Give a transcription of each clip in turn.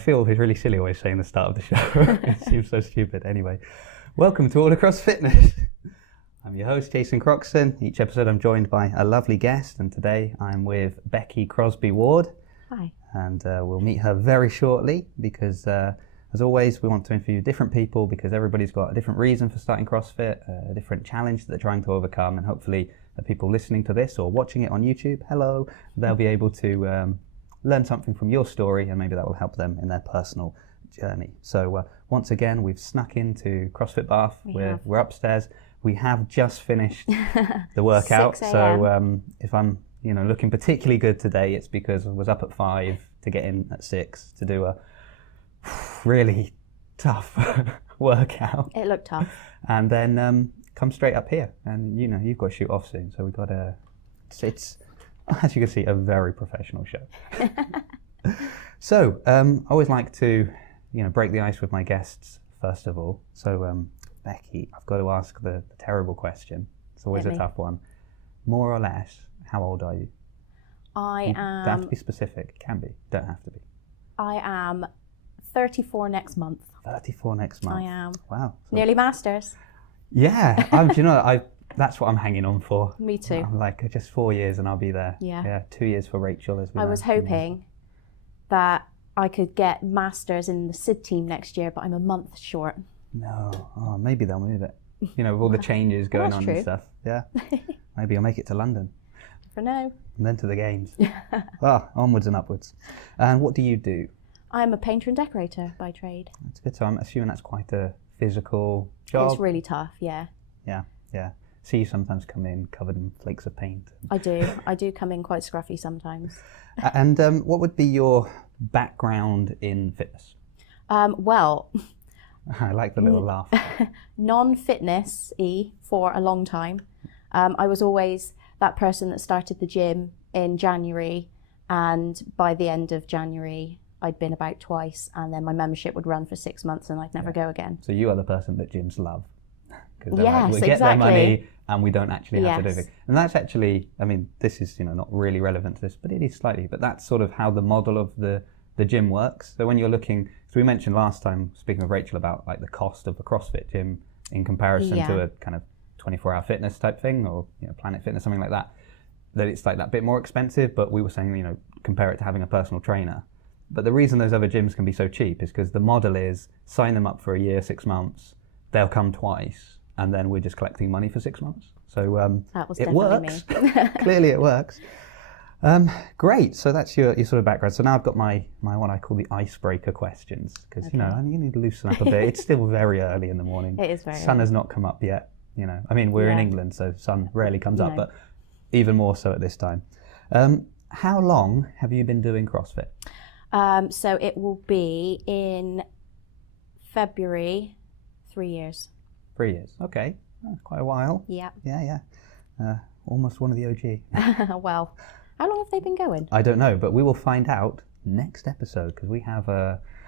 feel it's really silly always saying the start of the show. It seems so stupid. Anyway, welcome to All Across Fitness. I'm your host, Jason Croxton. Each episode I'm joined by a lovely guest, and today I'm with Becky Crosby Ward. Hi. And we'll meet her very shortly because, as always, we want to interview different people because everybody's got a different reason for starting CrossFit, a different challenge that they're trying to overcome, and hopefully the people listening to this or watching it on YouTube, hello, they'll be able to learn something from your story, and maybe that will help them in their personal journey. So once again, we've snuck into CrossFit Bath. We're upstairs. We have just finished the workout. 6 a.m. So if I'm looking particularly good today, it's because I was up at 5 to get in at 6 to do a really tough workout. It looked tough. And then come straight up here. And you've got to shoot off soon. So we've got it's as you can see, a very professional show. So I always like to break the ice with my guests first of all. So Becky, I've got to ask the terrible question. It's always a tough one. More or less, how old are you? I am... Don't have to be specific. It can be. Don't have to be. I am 34 next month. 34 next month. I am. Wow. So Nearly masters. Yeah. That's what I'm hanging on for. Me too. I'm like, just 4 years and I'll be there. Yeah. 2 years for Rachel. I was hoping that I could get masters in the SID team next year, but I'm a month short. No. Oh, maybe they'll move it. With all the changes going on and stuff. Yeah. Maybe I'll make it to London. For now. And then to the games. Onwards and upwards. And what do you do? I'm a painter and decorator by trade. That's good. So I'm assuming that's quite a physical job. It's really tough, yeah. Yeah. See you sometimes come in covered in flakes of paint. I do come in quite scruffy sometimes. And what would be your background in fitness? Well... I like the little laugh. Non-fitness-y for a long time. I was always that person that started the gym in January, and by the end of January I'd been about twice, and then my membership would run for 6 months and I'd never go again. So you are the person that gyms love. Yes, we get their money and we don't actually have to do anything. And that's actually, this is not really relevant to this, but it is slightly, but that's sort of how the model of the gym works. So when you're looking, so we mentioned last time, speaking with Rachel, about like the cost of a CrossFit gym in comparison to a kind of 24-hour fitness type thing, or Planet Fitness, something like that it's like that bit more expensive. But we were saying, compare it to having a personal trainer. But the reason those other gyms can be so cheap is because the model is sign them up for a year, 6 months, they'll come twice, and then we're just collecting money for 6 months. So it works. Clearly it works. Great. So that's your sort of background. So now I've got my what I call the icebreaker questions, because you need to loosen up a bit. It's still very early in the morning. It is very early. Sun has not come up yet. We're in England, so sun rarely comes up, but even more so at this time. How long have you been doing CrossFit? So it will be in February, 3 years. 3 years. Okay, that's quite a while. Yeah. Yeah. Almost one of the OG. Well. How long have they been going? I don't know, but we will find out next episode, because we have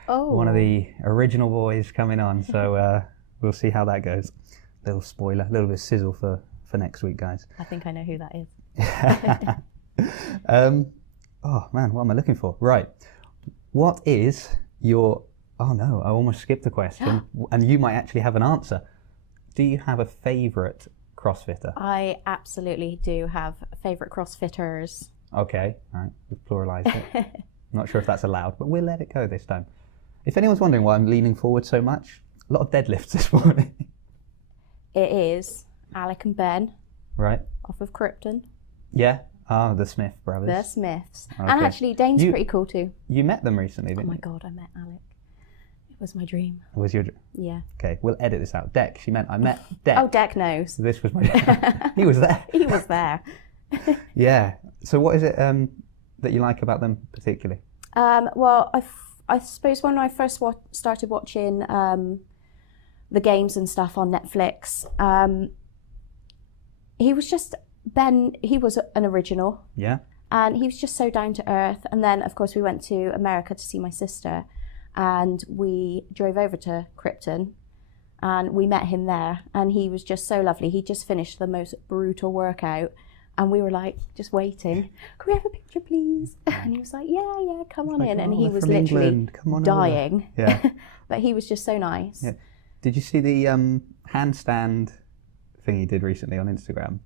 one of the original boys coming on, so we'll see how that goes. Little spoiler, a little bit of sizzle for next week, guys. I think I know who that is. Oh man, what am I looking for? Right. What is your... Oh no, I almost skipped a question, and you might actually have an answer. Do you have a favourite CrossFitter? I absolutely do have favourite CrossFitters. Okay, all right, we've pluralised it. I'm not sure if that's allowed, but we'll let it go this time. If anyone's wondering why I'm leaning forward so much, a lot of deadlifts this morning. It is Alec and Ben. Right. Off of Krypton. Yeah. The Smith brothers. The Smiths. Okay. And actually, Dane's pretty cool too. You met them recently, didn't you? Oh my God, I met Alec. It was my dream. Was your dream? Yeah. Okay, we'll edit this out. Deck, I met Deck. Oh, Deck knows. This was my He was there. He was there. Yeah. So what is it that you like about them particularly? Well, I suppose when I first started watching the games and stuff on Netflix, he was an original. Yeah. And he was just so down to earth. And then, of course, we went to America to see my sister, and we drove over to Krypton, and we met him there. And he was just so lovely. He just finished the most brutal workout, And we were like, just waiting. Can we have a picture, please? And he was like, yeah, come on in. And he was literally dying. Yeah. But he was just so nice. Yeah. Did you see the handstand thing he did recently on Instagram?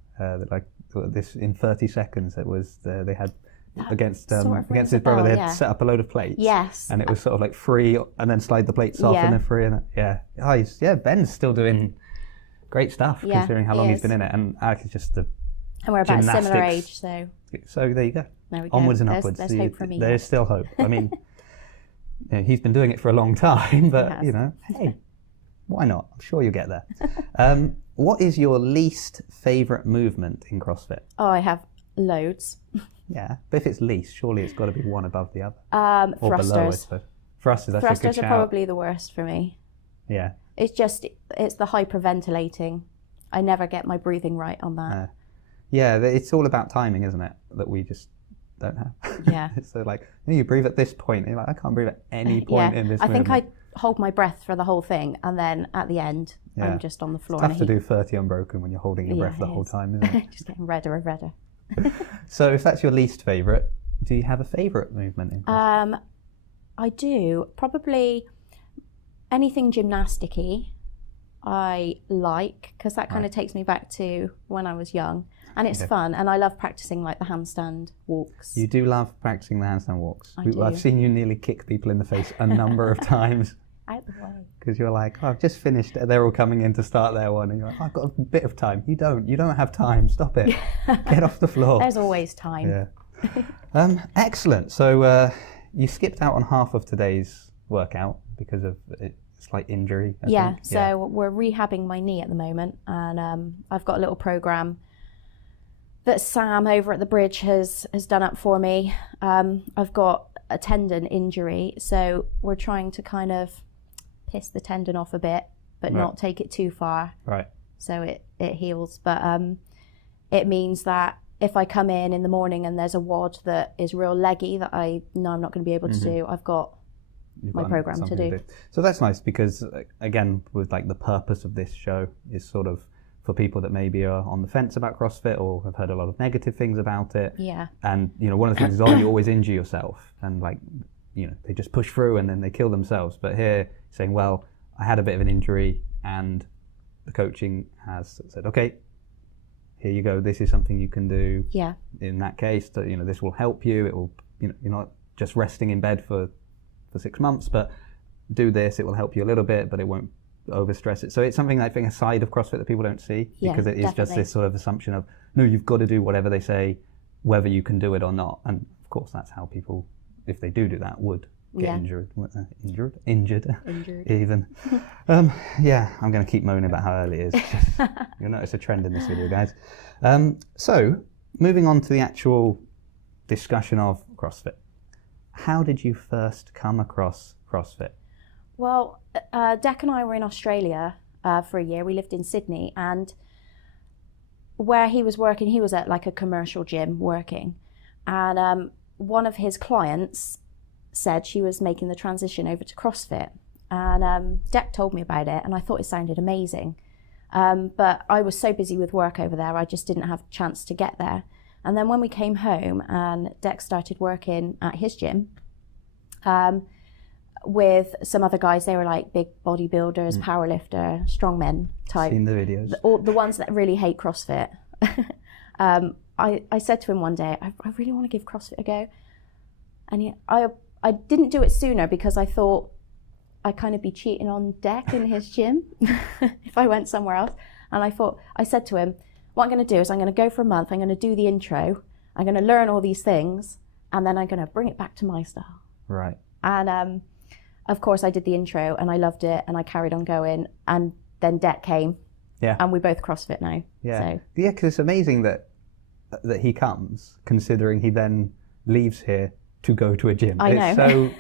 Like this in 30 seconds. It was they had against his brother. They had set up a load of plates. Yes. And it was sort of like free, and then slide the plates off, and then free, and Ben's still doing great stuff considering how long he's been in it, and Alex is just the. And we're about a similar age, so. So there you go. There we go. Onwards and upwards. There's hope for me. There's still hope. I mean, he's been doing it for a long time, but hey, why not? I'm sure you'll get there. What is your least favourite movement in CrossFit? Oh, I have loads. Yeah, but if it's least, surely it's got to be one above the other. Or thrusters. Below, I suppose. Thrusters, that's a good shout. Thrusters are probably the worst for me. Yeah. It's the hyperventilating. I never get my breathing right on that. Yeah, it's all about timing, isn't it? That we just don't have. Yeah. So like, you breathe at this point, and you're like, I can't breathe at any point in this movement. I think I hold my breath for the whole thing, and then at the end, I'm just on the floor. It's tough to do 30 unbroken when you're holding your breath the whole time, isn't it? Just getting redder and redder. So if that's your least favourite, do you have a favourite movement in CrossFit? I do. Probably anything gymnastic-y I like, because that kind of takes me back to when I was young. And it's fun, and I love practicing like the handstand walks. You do love practicing the handstand walks. I do. I've seen you nearly kick people in the face a number of times. Out the way. Because you're like, I've just finished. They're all coming in to start their one, and you're like, I've got a bit of time. You don't have time. Stop it. Get off the floor. There's always time. Yeah. Excellent. So you skipped out on half of today's workout because of a slight injury. I think. So we're rehabbing my knee at the moment, and I've got a little program that Sam over at the bridge has done up for me. I've got a tendon injury, so we're trying to kind of piss the tendon off a bit, but not take it too far. Right. So it heals. But it means that if I come in the morning and there's a WOD that is real leggy that I know I'm not going to be able to do, I've got my program to do. So that's nice, because again, with like the purpose of this show is sort of for people that maybe are on the fence about CrossFit or have heard a lot of negative things about it. Yeah. And one of the things is, you always injure yourself, and like, they just push through and then they kill themselves. But here, saying, well, I had a bit of an injury, and the coaching has said, okay, here you go. This is something you can do. Yeah. In that case, that this will help you. It will, you're not just resting in bed for 6 months, but do this. It will help you a little bit, but it won't overstress it. So it's something I think aside of CrossFit that people don't see, because it is just this sort of assumption of, no, you've got to do whatever they say, whether you can do it or not. And of course, that's how people, if they do that, would get injured even. I'm going to keep moaning about how early it is. You'll notice a trend in this video, guys. So moving on to the actual discussion of CrossFit. How did you first come across CrossFit? Well, Dec and I were in Australia for a year. We lived in Sydney, and where he was working, he was at like a commercial gym working. And one of his clients said she was making the transition over to CrossFit. And Dec told me about it, and I thought it sounded amazing. But I was so busy with work over there, I just didn't have a chance to get there. And then when we came home and Dec started working at his gym, with some other guys, they were like big bodybuilders, powerlifter, strongmen type. Seen the videos. The ones that really hate CrossFit. I said to him one day, I really want to give CrossFit a go. And I didn't do it sooner because I thought I'd kind of be cheating on Dec in his gym if I went somewhere else. And I said to him, what I'm going to do is I'm going to go for a month, I'm going to do the intro, I'm going to learn all these things, and then I'm going to bring it back to my style. Right. And of course I did the intro and I loved it and I carried on going, and then Dec came. Yeah. And we both CrossFit now. Yeah. So. Yeah, because it's amazing that he comes, considering he then leaves here to go to a gym. I know. So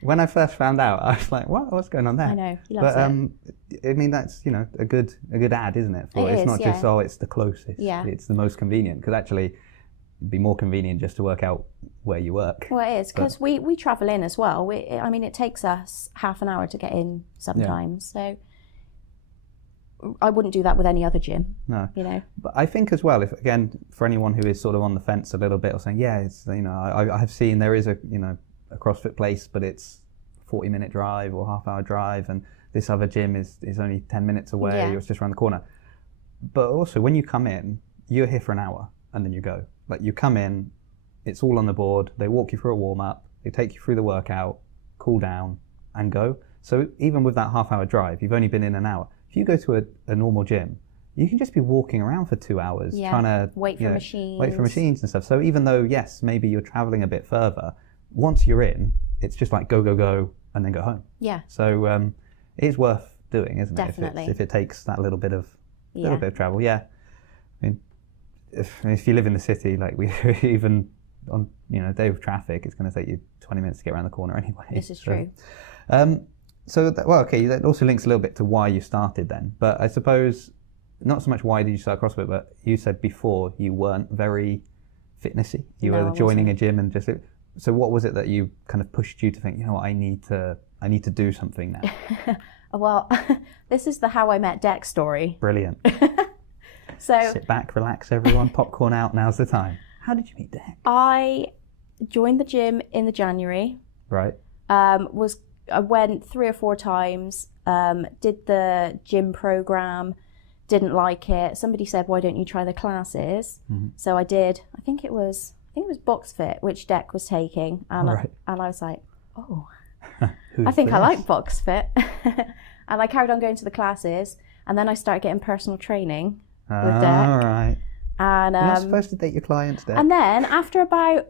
when I first found out, I was like, what's going on there? I know. He loves it. I mean, that's a good ad, isn't it? It's not just it's the closest. Yeah. It's the most convenient, because actually it'd be more convenient just to work out where you work. Well, it is, because we travel in as well. It takes us half an hour to get in sometimes. So I wouldn't do that with any other gym. No. You know. But I think as well, if again, for anyone who is sort of on the fence a little bit or saying, yeah, it's, you know, I have seen there is a, you know, a CrossFit place, but it's 40-minute drive or half-hour drive, and this other gym is only 10 minutes away, or it's just around the corner. But also, when you come in, you're here for an hour, and then you go. Like, you come in, it's all on the board, they walk you through a warm-up, they take you through the workout, cool down, and go. So even with that half-hour drive, you've only been in an hour. If you go to a normal gym, you can just be walking around for 2 hours, trying to wait for machines and stuff. So even though, yes, maybe you're traveling a bit further, once you're in, it's just like go, go, go, and then go home. Yeah. So it is worth doing, isn't it? Definitely. If it takes that little bit of travel. Yeah. I mean, if you live in the city, like we even on, you know, a day of traffic, it's going to take you 20 minutes to get around the corner anyway. This is true. Okay, that also links a little bit to why you started then. But I suppose not so much why did you start CrossFit, but you said before you weren't very fitnessy. You were joining a gym and just. So what was it that you kind of pushed you to think, you know what, I need to do something now? Well, this is the how I met Deck story. Brilliant. So sit back, relax, everyone. Popcorn out. Now's the time. How did you meet Deck? I joined the gym in the January. Right. I went 3 or 4 times. Did the gym program. Didn't like it. Somebody said, "Why don't you try the classes?" Mm-hmm. So I did. I think it was Box Fit, which Deck was taking, and I was like, "Oh, I think I like Box Fit." And I carried on going to the classes, and then I started getting personal training with Deck. All right. And you're not supposed to date your clients, Deck. And then after about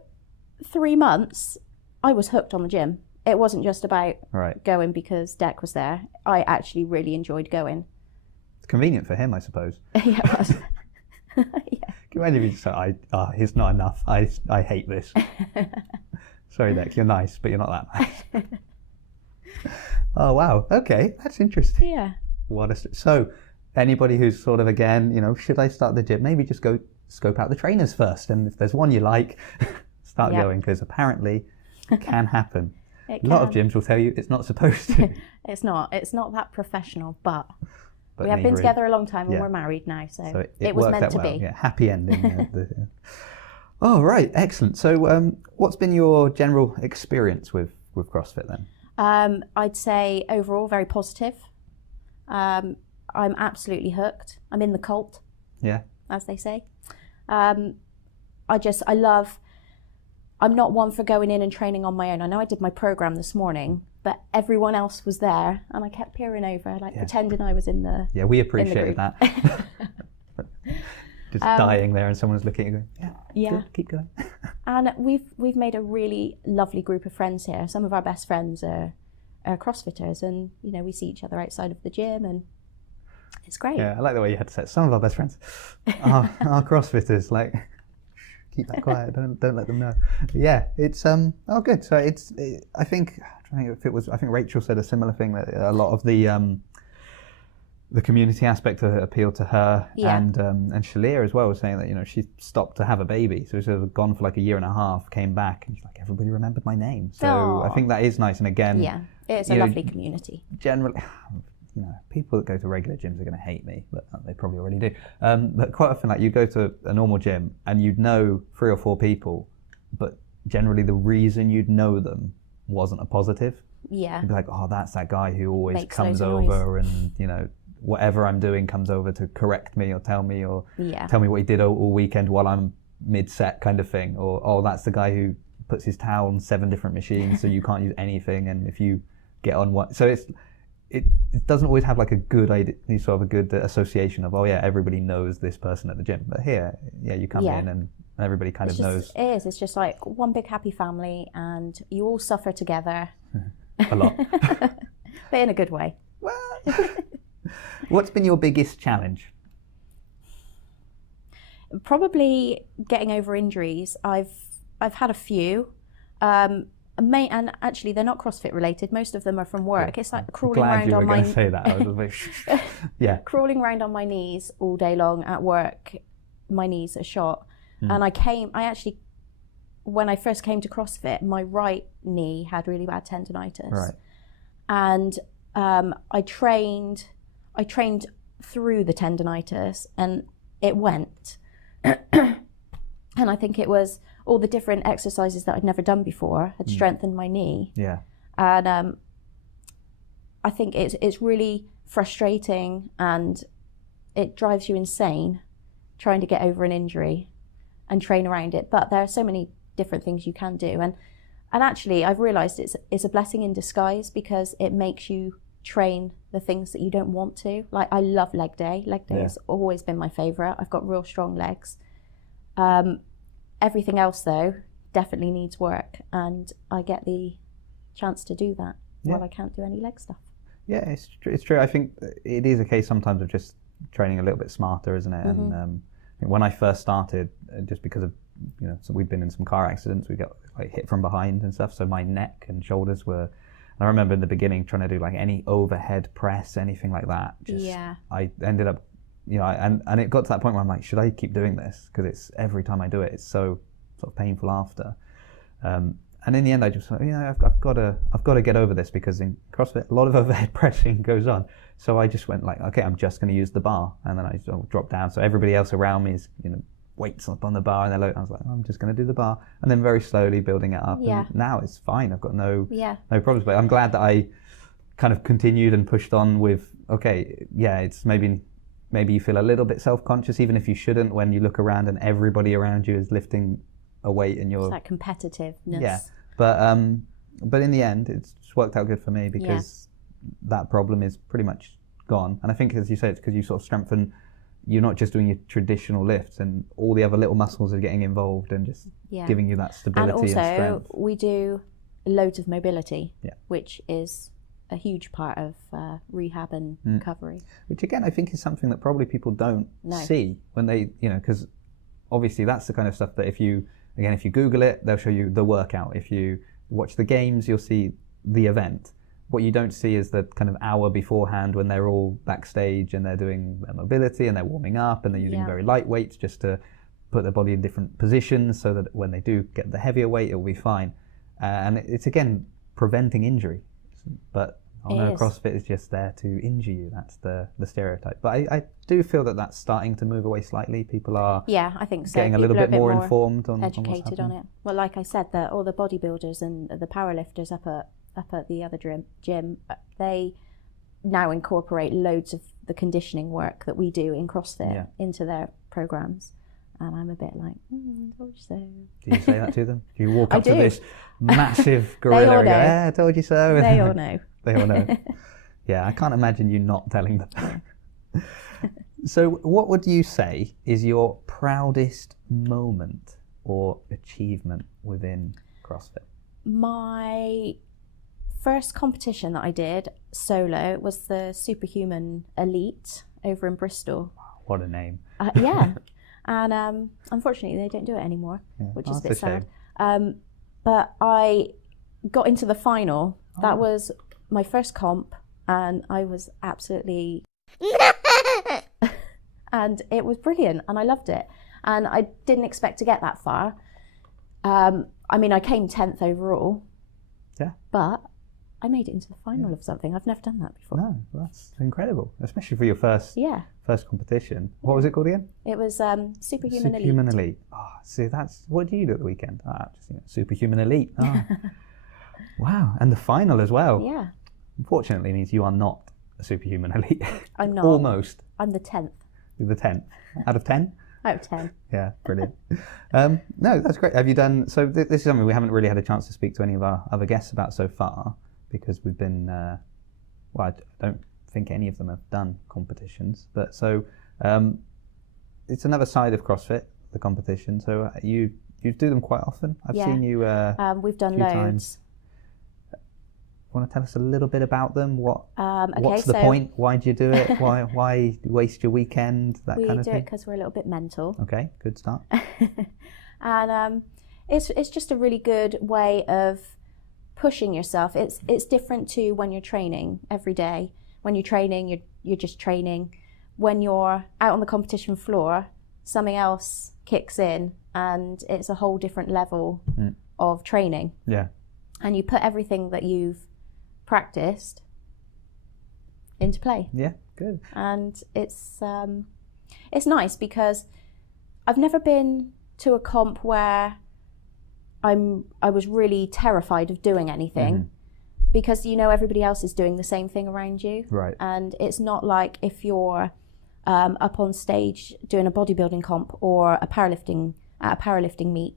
3 months, I was hooked on the gym. It wasn't just about going because Deck was there. I actually really enjoyed going. It's convenient for him, I suppose. Yeah, it was. Yeah. Can you imagine if you just say, it's not enough. I hate this. Sorry, Deck, you're nice, but you're not that nice. Oh, wow. Okay, that's interesting. Yeah. So, anybody who's sort of, again, you know, should I start the gym? Maybe just go scope out the trainers first. And if there's one you like, start going, because apparently it can happen. A lot of gyms will tell you it's not supposed to. It's not that professional, but we have been together a long time and we're married now, so it was meant to be. Yeah, happy ending. Oh, right, excellent. So what's been your general experience with CrossFit then? I'd say overall very positive. I'm absolutely hooked. I'm in the cult, as they say. I'm not one for going in and training on my own. I know I did my program this morning, but everyone else was there, and I kept peering over, pretending I was in the we appreciated that. Just dying there, and someone's looking at you going, good, keep going. And we've made a really lovely group of friends here. Some of our best friends are CrossFitters, and you know, we see each other outside of the gym, and it's great. Yeah, I like the way you had to say it. Some of our best friends are CrossFitters. Like, keep that quiet. Don't let them know. But yeah, it's good. So I think Rachel said a similar thing, that a lot of the community aspect appealed to her, and Shalia as well was saying that, you know, she stopped to have a baby, so she was gone for like a year and a half, came back, and she's like, everybody remembered my name. So I think that is nice, and again, it's a lovely community. Generally, you know, people that go to regular gyms are going to hate me, but they probably already do. But quite often, like, you go to a normal gym and you'd know 3 or 4 people, but generally the reason you'd know them wasn't a positive. Yeah. You'd be like, oh, that's that guy who always Makes comes over and, you know, whatever I'm doing comes over to correct me or tell me what he did all weekend while I'm mid-set, kind of thing. Or, oh, that's the guy who puts his towel on 7 different machines so you can't use anything, and if you get on one. So it doesn't always have like a good idea, sort of a good association of, oh yeah, everybody knows this person at the gym. But here, you come in and everybody kind of knows. It's just like one big happy family, and you all suffer together. A lot. But in a good way. Well, what's been your biggest challenge? Probably getting over injuries. I've had a few. And actually, they're not CrossFit related. Most of them are from work. It's like crawling around on my. Say that. I was like, crawling around on my knees all day long at work. My knees are shot, and when I first came to CrossFit, my right knee had really bad tendonitis. Right. And I trained through the tendonitis, and it went. And I think it was all the different exercises that I'd never done before had strengthened my knee. Yeah. And I think it's really frustrating, and it drives you insane trying to get over an injury and train around it. But there are so many different things you can do. And actually, I've realised it's a blessing in disguise, because it makes you train the things that you don't want to. Like, I love leg day. Leg day has always been my favourite. I've got real strong legs. Everything else, though, definitely needs work, and I get the chance to do that while I can't do any leg stuff. Yeah, it's true. I think it is a case sometimes of just training a little bit smarter, isn't it? Mm-hmm. And when I first started, just because of, so we'd been in some car accidents, we got like hit from behind and stuff, so my neck and shoulders were, and I remember in the beginning trying to do like any overhead press, anything like that. I ended up, and it got to that point where I'm like, should I keep doing this? Because it's every time I do it, it's so sort of painful after. And in the end, I just thought, I've got to get over this, because in CrossFit, a lot of overhead pressing goes on. So I just went like, okay, I'm just going to use the bar, and then I dropped down. So everybody else around me is, weights up on the bar, and they're like, I was like, I'm just going to do the bar, and then very slowly building it up. Yeah. And now it's fine. I've got no problems. But I'm glad that I kind of continued and pushed on with, okay, it's maybe you feel a little bit self-conscious, even if you shouldn't, when you look around and everybody around you is lifting a weight and you're... It's that competitiveness. Yeah. But in the end, it's just worked out good for me, because that problem is pretty much gone. And I think, as you say, it's because you sort of strengthen, you're not just doing your traditional lifts, and all the other little muscles are getting involved and just giving you that stability and strength. And also, we do loads of mobility, which is a huge part of rehab and recovery. Which again, I think is something that probably people don't see when they, because obviously that's the kind of stuff that if you Google it, they'll show you the workout. If you watch the games, you'll see the event. What you don't see is the kind of hour beforehand when they're all backstage and they're doing their mobility and they're warming up and they're using very light weights just to put their body in different positions so that when they do get the heavier weight, it'll be fine. And it's, again, preventing injury. But CrossFit is just there to injure you. That's the stereotype. But I do feel that that's starting to move away slightly. People are I think so. Getting a little bit more informed on educated on it. Well, like I said, all the bodybuilders and the powerlifters up at the other gym, they now incorporate loads of the conditioning work that we do in CrossFit into their programs. And I'm a bit like, told you so. Do you say that to them? Do you walk up to this massive gorilla and go, I told you so? They all know. They all know. Yeah, I can't imagine you not telling them. So what would you say is your proudest moment or achievement within CrossFit? My first competition that I did solo was the Superhuman Elite over in Bristol. Wow, what a name. And unfortunately, they don't do it anymore, which is a bit sad. But I got into the final. That was my first comp, and I was absolutely... and it was brilliant, and I loved it. And I didn't expect to get that far. I mean, I came 10th overall. Yeah. But I made it into the final of something. I've never done that before. No, that's incredible, especially for your first competition. What was it called again? It was Superhuman Elite. Superhuman Elite. Oh, see, what do you do at the weekend? Just Superhuman Elite. Oh. Wow, and the final as well. Yeah. Unfortunately, it means you are not a Superhuman Elite. I'm not. Almost. I'm the 10th. You're the 10th. Out of 10? Out of 10. Yeah, brilliant. No, that's great. Have you done, so this is something we haven't really had a chance to speak to any of our other guests about so far, because we've been, I don't think any of them have done competitions, but so it's another side of CrossFit, the competition. So you do them quite often. I've seen you we've done loads. Times. Want to tell us a little bit about them? What's the point? Why do you do it? Why waste your weekend? That kind of thing. We do it because we're a little bit mental. Okay, good start. And it's just a really good way of pushing yourself. It's different to when you're training every day. When you're training, you're just training. When you're out on the competition floor, something else kicks in, and it's a whole different level of training. Yeah. And you put everything that you've practiced into play. Yeah, good. And it's nice because I've never been to a comp where I was really terrified of doing anything, because everybody else is doing the same thing around you. Right. And it's not like if you're up on stage doing a bodybuilding comp or at a powerlifting meet,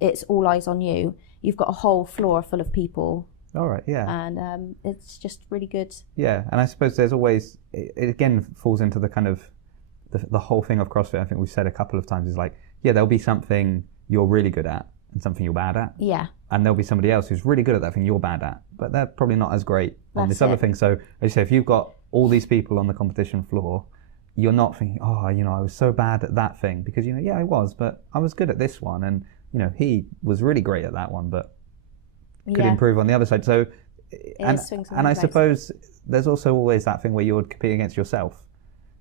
it's all eyes on you. You've got a whole floor full of people. All right, yeah. And it's just really good. Yeah, and I suppose there's always, it again falls into the kind of, the whole thing of CrossFit, I think we've said a couple of times, is like, yeah, there'll be something you're really good at and something you're bad at. Yeah. And there'll be somebody else who's really good at that thing you're bad at, but they're probably not as great on this other thing. So, as you say, if you've got all these people on the competition floor, you're not thinking, oh, I was so bad at that thing, because, yeah, I was, but I was good at this one. And, he was really great at that one, but could improve on the other side. So, and I suppose there's also always that thing where you would compete against yourself,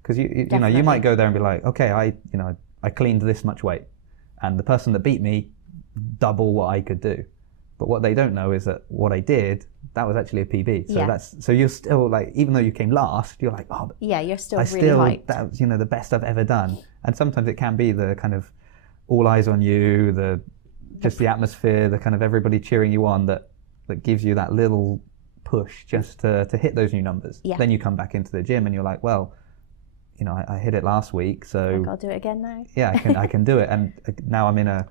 because you might go there and be like, okay, I cleaned this much weight, and the person that beat me double what I could do, but what they don't know is that what I did, that was actually a PB. So so you're still like, even though you came last, you're like, oh, yeah, you're still really hyped. That was the best I've ever done. And sometimes it can be the kind of all eyes on you, the atmosphere, the kind of everybody cheering you on that gives you that little push just to hit those new numbers. Yeah. Then you come back into the gym and you're like, well, I hit it last week, so I've got to do it again now. Yeah, I can do it, and now I'm in a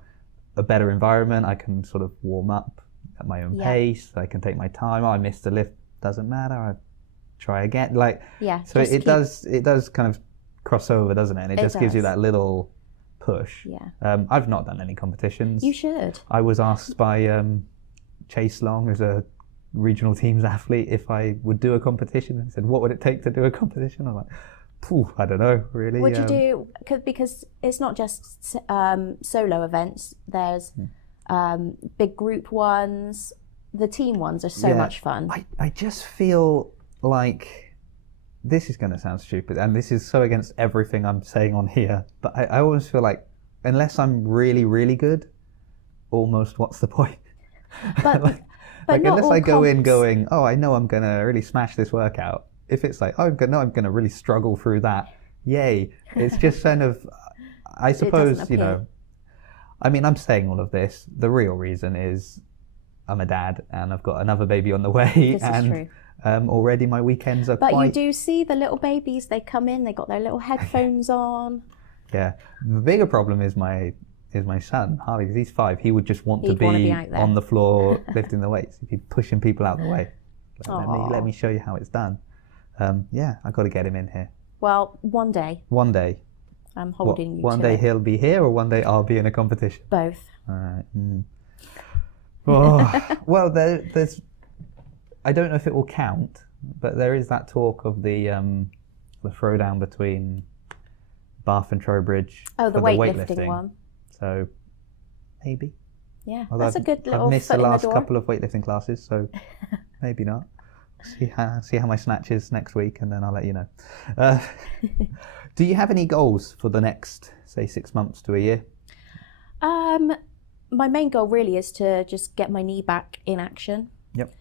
better environment. I can sort of warm up at my own pace. I can take my time. Oh, I missed a lift, doesn't matter. I try again. So it does kind of cross over, doesn't it? And it just gives you that little push. Yeah. I've not done any competitions. You should. I was asked by Chase Long, as a regional teams athlete, if I would do a competition, and said, what would it take to do a competition? I'm like, I don't know, really. Would you do, because it's not just solo events, there's big group ones, the team ones are so much fun. I just feel like, this is going to sound stupid, and this is so against everything I'm saying on here, but I always feel like, unless I'm really, really good, almost what's the point? But unless I go in going, oh, I know I'm going to really smash this workout. If it's like, oh, I'm going to really struggle through that, yay. It's just kind of, I suppose, I'm saying all of this. The real reason is I'm a dad and I've got another baby on the way. This is true. Already my weekends are But you do see the little babies, they come in, they got their little headphones on. Yeah. The bigger problem is my son, Harvey, because he's 5. He would just want to be on the floor lifting the weights. He'd be pushing people out of the way. Let me show you how it's done. I've got to get him in here. Well, one day. One day. I'm holding you to One day he'll be here, or one day I'll be in a competition? Both. All right. Oh, well, there's... I don't know if it will count, but there is that talk of the throwdown between Bath and Trowbridge. Oh, the weightlifting one. So, maybe. Yeah, that's a good little I've missed foot the last in the door. couple of weightlifting classes, so maybe not. See how my snatch is next week, and then I'll let you know. Do you have any goals for the next, say, 6 months to a year? My main goal really is to just get my knee back in action. Yep.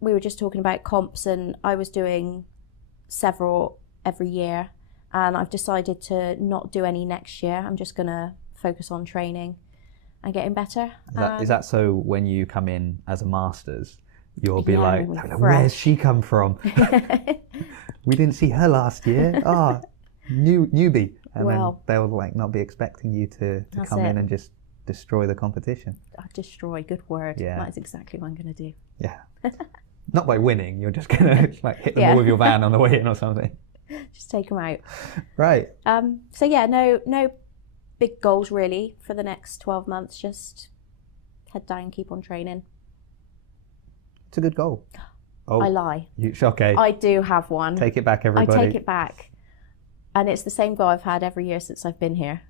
We were just talking about comps, and I was doing several every year, and I've decided to not do any next year. I'm just going to focus on training and getting better. Is that so when you come in as a Masters, you'll be like, where's she come from? We didn't see her last year. Newbie. And then they'll not be expecting you to come in and just destroy the competition. Destroy, good word. Yeah. That is exactly what I'm going to do. Yeah. Not by winning, you're just going to hit them all with your van on the way in or something. Just take them out. Right. No big goals really for the next 12 months. Just head down, keep on training. It's a good goal. Oh, I lie. Okay. I do have one. Take it back, everybody. I take it back. And it's the same goal I've had every year since I've been here.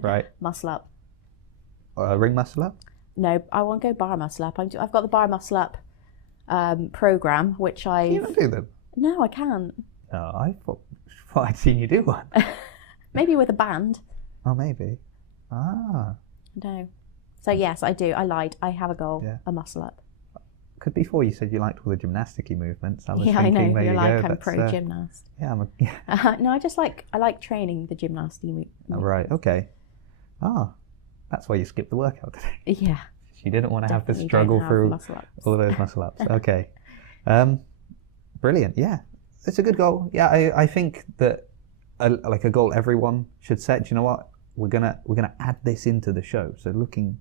Right. Muscle up. Ring muscle up? No, I want to go bar muscle up. I've got the bar muscle up program, which I... You don't do them? No, I can't. Oh, I thought I'd seen you do one. Maybe with a band. Oh, maybe. Ah. No. So yes, I do. I lied. I have a goal. Yeah. A muscle up. because before you said you liked all the gymnastic-y movements. I was Yeah, I thinking, know. there You're you like, go. I'm pro gymnast. Yeah, No, I like training the gymnastic. Oh, right, okay. Ah, that's why you skipped the workout today. Yeah. You didn't want to have to Definitely struggle don't have through muscle-ups. all those muscle-ups. Okay. Brilliant, yeah. It's a good goal. Yeah, I think that like a goal everyone should set. Do you know what? We're gonna add this into the show. So looking,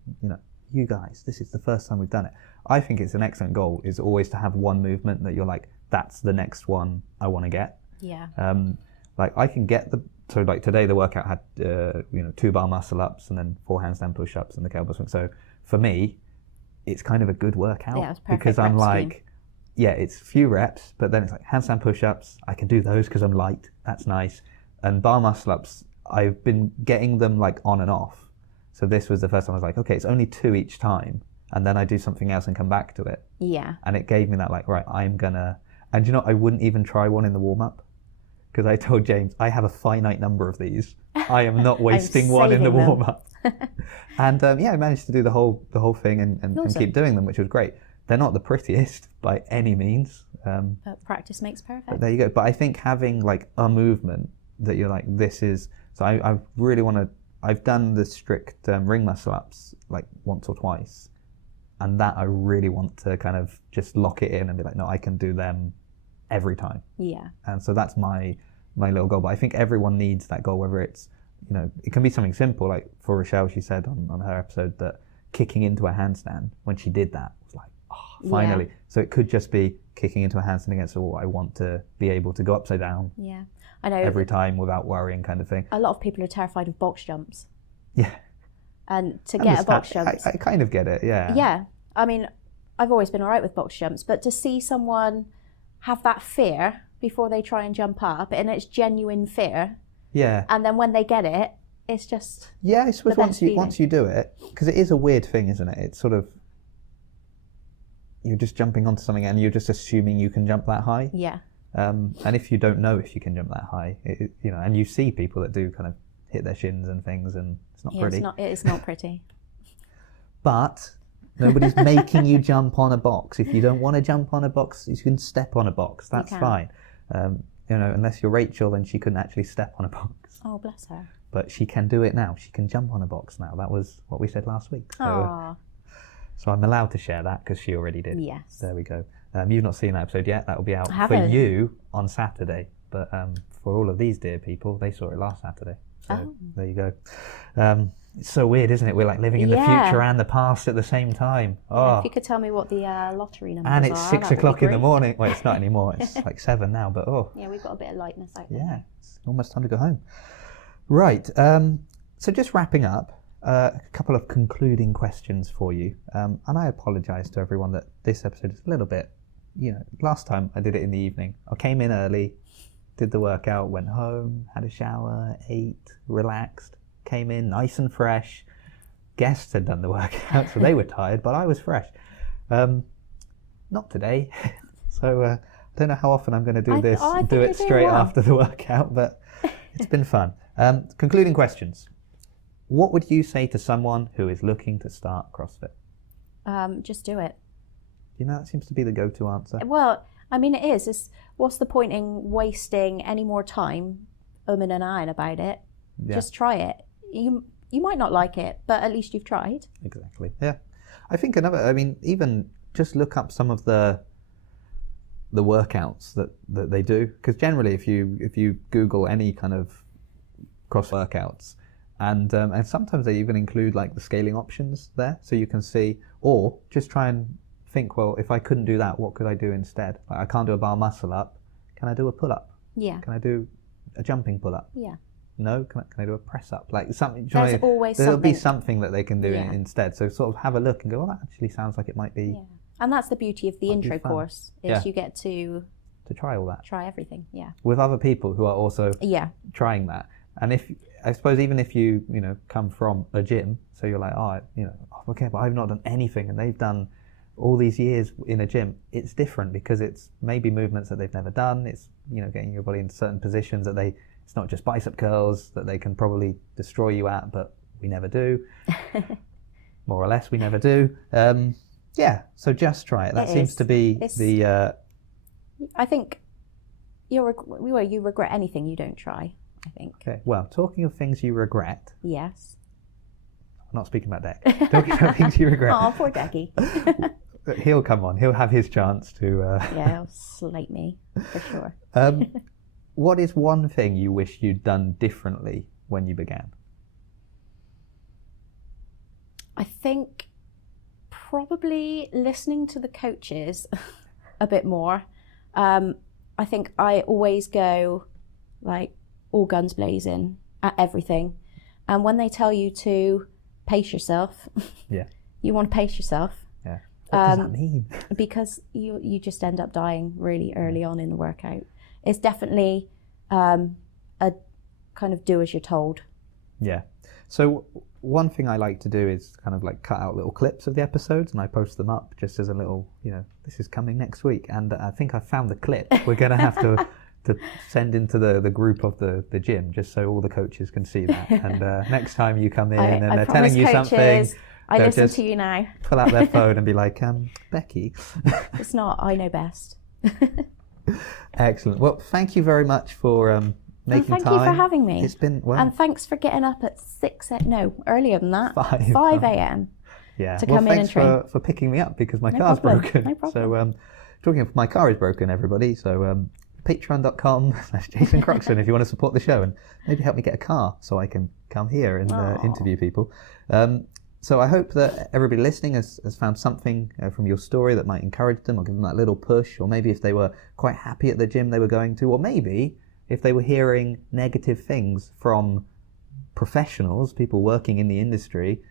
you guys, this is the first time we've done it. I think it's an excellent goal, is always to have one movement that you're like, that's the next one I want to get. Yeah. Like I can get so like today the workout had 2 bar muscle ups and then 4 handstand push ups and the kettlebell swing. So for me, it's kind of a good workout, yeah, it's perfect because I'm rep like, scheme. yeah, it's few reps, but then it's like handstand push ups. I can do those because I'm light. That's nice. And bar muscle ups, I've been getting them like on and off. So this was the first time I was like, okay, it's only 2 each time, and then I do something else and come back to it. Yeah. And it gave me that like, right, I'm gonna, and I wouldn't even try one in the warm up, because I told James I have a finite number of these. I am not wasting one in the warm up. And yeah, I managed to do the whole thing and Awesome. keep doing them, which was great. They're not the prettiest by any means. But practice makes perfect. But there you go. But I think having like a movement that you're like, this is, so I really want to, I've done the strict ring muscle ups like once or twice, and that I really want to kind of just lock it in and be like, no, I can do them every time. Yeah. And so that's my little goal. But I think everyone needs that goal, whether it's, it can be something simple, like for Rochelle, she said on her episode that kicking into a handstand, when she did that, was like, oh, finally. Yeah. So it could just be kicking into a handstand against a wall. I want to be able to go upside down. Yeah. I know. Every time without worrying, kind of thing. A lot of people are terrified of box jumps. Yeah. And to get a box jump. I kind of get it, yeah. Yeah. I mean, I've always been all right with box jumps, but to see someone have that fear before they try and jump up, and it's genuine fear. Yeah. And then when they get it, it's just. Yeah, I suppose once you do it, because it is a weird thing, isn't it? It's sort of, you're just jumping onto something and you're just assuming you can jump that high. Yeah. And if you don't know if you can jump that high, and you see people that do kind of hit their shins and things, and it's not pretty. It is not pretty. But nobody's making you jump on a box. If you don't want to jump on a box, you can step on a box. That's fine. Unless you're Rachel, then she couldn't actually step on a box. Oh, bless her. But she can do it now. She can jump on a box now. That was what we said last week. So I'm allowed to share that because she already did. Yes. There we go. You've not seen that episode yet. That will be out for haven't. you on Saturday. But for all of these dear people, they saw it last Saturday. So there you go. It's so weird, isn't it? We're like living in the future and the past at the same time. Yeah, if you could tell me what the lottery numbers are. And it's 6 o'clock in the morning. Well, it's not anymore. It's like 7 now, but Yeah, we've got a bit of lightness out there. Yeah, it's almost time to go home. Right. So just wrapping up, a couple of concluding questions for you. And I apologise to everyone that this episode is a little bit, last time I did it in the evening. I came in early, did the workout, went home, had a shower, ate, relaxed, came in nice and fresh. Guests had done the workout, so they were tired, but I was fresh. Not today. So I don't know how often I'm going to do this, do it straight after the workout, but it's been fun. Concluding questions. What would you say to someone who is looking to start CrossFit? Just do it. That seems to be the go-to answer. Well, I mean, it is. What's the point in wasting any more time umming and ahhing about it? Yeah. Just try it. You might not like it, but at least you've tried. Exactly. Yeah. I think even just look up some of the workouts that they do, because generally if you Google any kind of cross workouts, and sometimes they even include like the scaling options there, so you can see, or just try and think, well, if I couldn't do that, what could I do instead? Like, I can't do a bar muscle up. Can I do a pull up? Yeah. Can I do a jumping pull up? Yeah. No, can I do a press up? Like something. There's always there'll something. be something that they can do instead. So sort of have a look and go, well, that actually sounds like it might be. Yeah. And that's the beauty of the intro course, is you get to try all that. Try everything, yeah. With other people who are also trying that. And I suppose even if you come from a gym, so you're like, okay, but I've not done anything, and they've done all these years in a gym, it's different because it's maybe movements that they've never done. It's getting your body into certain positions that it's not just bicep curls that they can probably destroy you at, but we never do. More or less, we never do. Yeah, so just try it. That seems to be the... I think you regret anything you don't try, I think. Okay, well, talking of things you regret... Yes. I'm not speaking about Deck. Talking about things you regret. Oh, poor Becky. He'll come on. He'll have his chance to... Yeah, he'll slate me, for sure. What is one thing you wish you'd done differently when you began? I think probably listening to the coaches a bit more. I think I always go like all guns blazing at everything. And when they tell you to pace yourself, you want to pace yourself. Yeah. What does that mean? Because you just end up dying really early on in the workout. It's definitely a kind of do as you're told. Yeah. So one thing I like to do is kind of like cut out little clips of the episodes and I post them up just as a little, this is coming next week. And I think I found the clip we're going to have to send into the group of the gym just so all the coaches can see that. And next time you come in and they're telling you coaches, something, I listen to you now. Pull out their phone and be like, Becky. It's not, I know best. Excellent. Well, thank you very much for making time. Thank you for having me. It's been and thanks for getting up at earlier than that, 5 a.m. Yeah. to come in and train. Thanks for picking me up because my car's broken. No problem. So talking of my car is broken, everybody. So patreon.com/Jason Croxton if you want to support the show and maybe help me get a car so I can come here and interview people. So I hope that everybody listening has found something from your story that might encourage them or give them that little push, or maybe if they were quite happy at the gym they were going to, or maybe if they were hearing negative things from professionals, people working in the industry,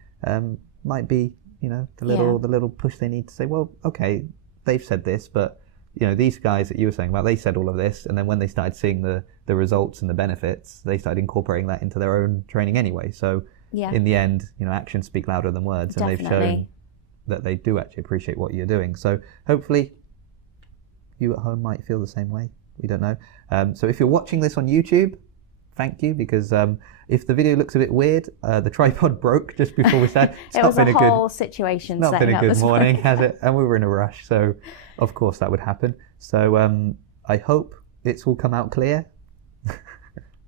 might be, the little push they need to say, well, okay, they've said this, but these guys that you were saying about, they said all of this, and then when they started seeing the results and the benefits, they started incorporating that into their own training anyway. So in the end, actions speak louder than words, and they've shown that they do actually appreciate what you're doing. So hopefully you at home might feel the same way. We don't know. So if you're watching this on YouTube, thank you, because if the video looks a bit weird, the tripod broke just before we started. It was a whole situation. Not been a good morning, has it? And we were in a rush, so of course that would happen. So I hope it's all come out clear.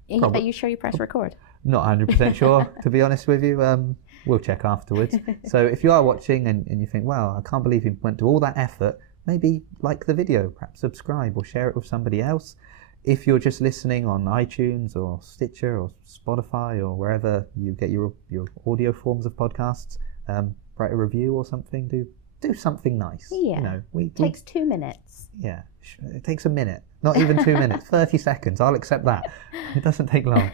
Are you sure you press record? Not 100% sure, to be honest with you. We'll check afterwards. So if you are watching and you think, wow, I can't believe you went to all that effort, maybe like the video, perhaps subscribe or share it with somebody else. If you're just listening on iTunes or Stitcher or Spotify or wherever you get your audio forms of podcasts, write a review or something. Do something nice. Yeah. It takes 2 minutes. Yeah, it takes a minute. Not even 2 minutes. 30 seconds. I'll accept that. It doesn't take long.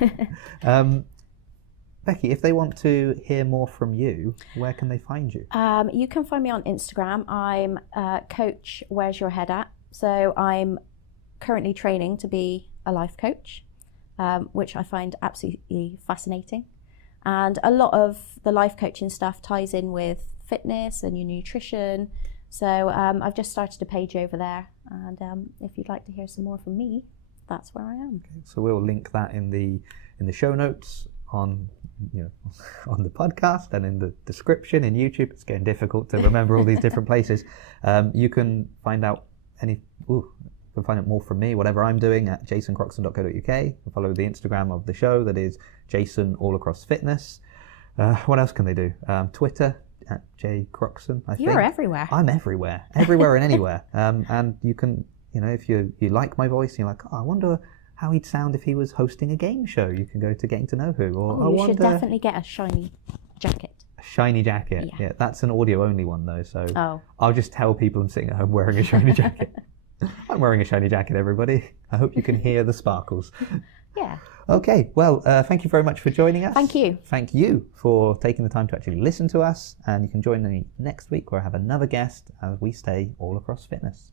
Becky, if they want to hear more from you, where can they find you? You can find me on Instagram. I'm Coach Where's Your Head At? So I'm currently training to be a life coach, which I find absolutely fascinating. And a lot of the life coaching stuff ties in with fitness and your nutrition. So I've just started a page over there. And if you'd like to hear some more from me, that's where I am. Okay, so we'll link that in the show notes on on the podcast and in the description in YouTube. It's getting difficult to remember all these different places. You can find out more from me, whatever I'm doing, at jasoncroxton.co.uk. Follow the Instagram of the show, that is Jason All Across Fitness. What else can they do? Twitter at jcroxton. You're everywhere. I'm everywhere and anywhere. And you can, if you like my voice, and you're like, I wonder how he'd sound if he was hosting a game show. You can go to Getting to Know Who. Or you should definitely get a shiny jacket. A shiny jacket. Yeah, that's an audio only one though. So I'll just tell people I'm sitting at home wearing a shiny jacket. I'm wearing a shiny jacket, everybody. I hope you can hear the sparkles. Yeah. Okay, well, thank you very much for joining us. Thank you. Thank you for taking the time to actually listen to us. And you can join me next week where I have another guest as we stay all across fitness.